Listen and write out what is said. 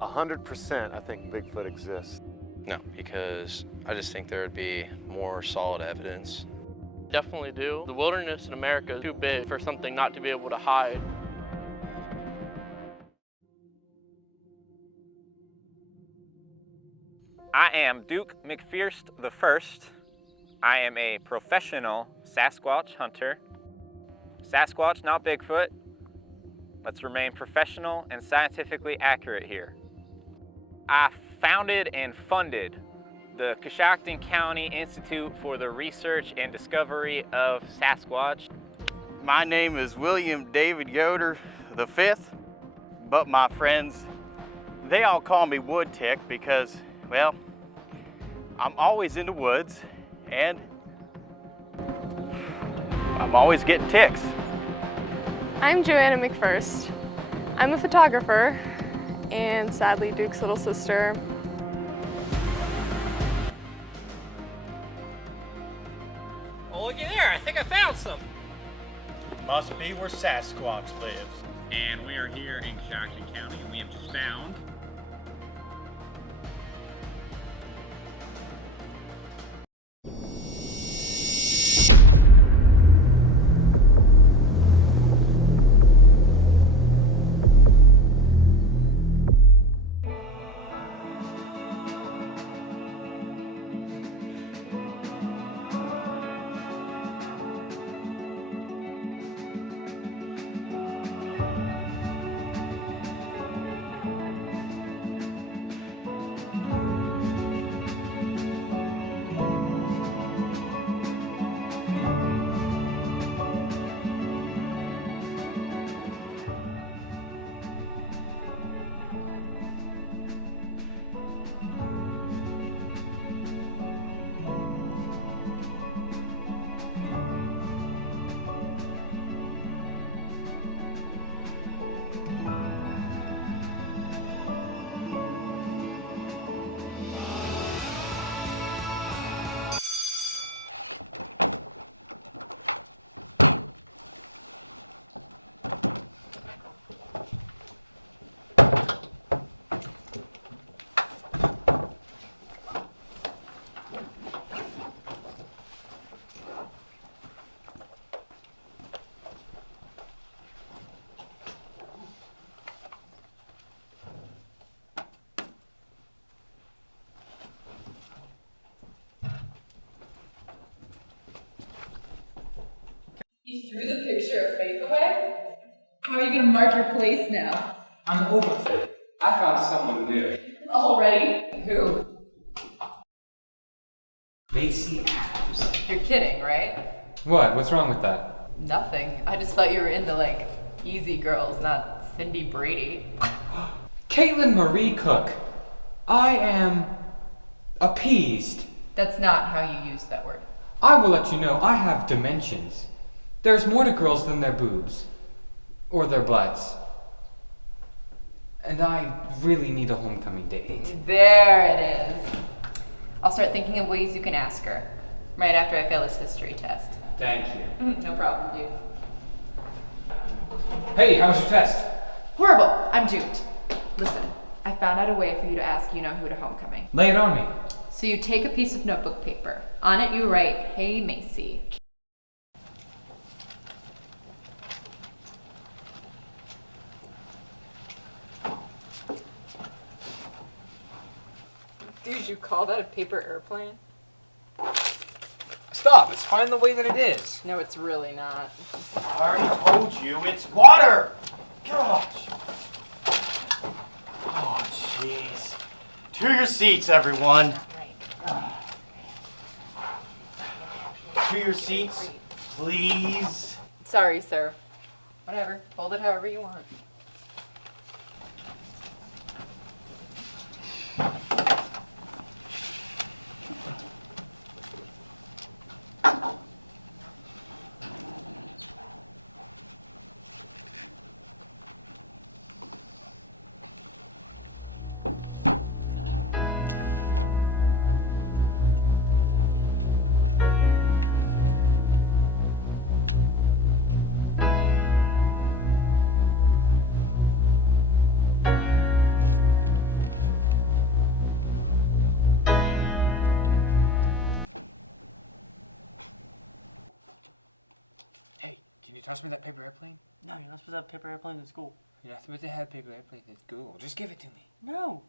100% I think Bigfoot exists. No, because I just think there would be more solid evidence. Definitely do. The wilderness in America is too big for something not to be able to hide. I am Duke McPherson I. I am a professional Sasquatch hunter. Sasquatch, not Bigfoot. Let's remain professional and scientifically accurate here. I founded and funded the Coshocton County Institute for the Research and Discovery of Sasquatch. My name is William David Yoder V, but my friends, they all call me Wood Tick because, well, I'm always in the woods and I'm always getting ticks. I'm Joanna McPherson. I'm a photographer and sadly Duke's little sister. Oh, looky there, I think I found some. Must be where Sasquatch lives. And we are here in Coshocton County, and we have just found You threw the picture of Faith away? How are you gonna mark your place now? I'm over Faith. I found someone new. Already? Who? Macy Adams. You're kidding, right? What? What's wrong with that? Nothing. I just thought you were into, like, easy girls, not Cindy Brady. Caitlin Marie Cook. I am appeased. That's not how you use that word. I will let you know I have dimensions. There's more to girls than their boobs. Or their butts. And I really need a homecoming date. There it is. I'll start thinking of ways you can ask her. Right after I fail this history test. Thank you. No problem, dude. Hey, how was your test? Horrible. I'm duped. Listen, I found out a way for you to ask you-know-who to homecoming. Lay it on me. So you take a piece of notebook paper. On it you write, "Hey Macy." Dude, you call that a paper airplane? Stop, it's fine the way that it is. No, it's really not. I already told you, it's water! Gosh! Oh, jeez. To your seats, everyone. To your seats, please. Sorry, sir. Whatever. Hold it however you want. toss me that paper airplane? No, you're not supposed to have paper airplanes in school. You're not supposed to have paper airplanes at school. Just give it to me. No.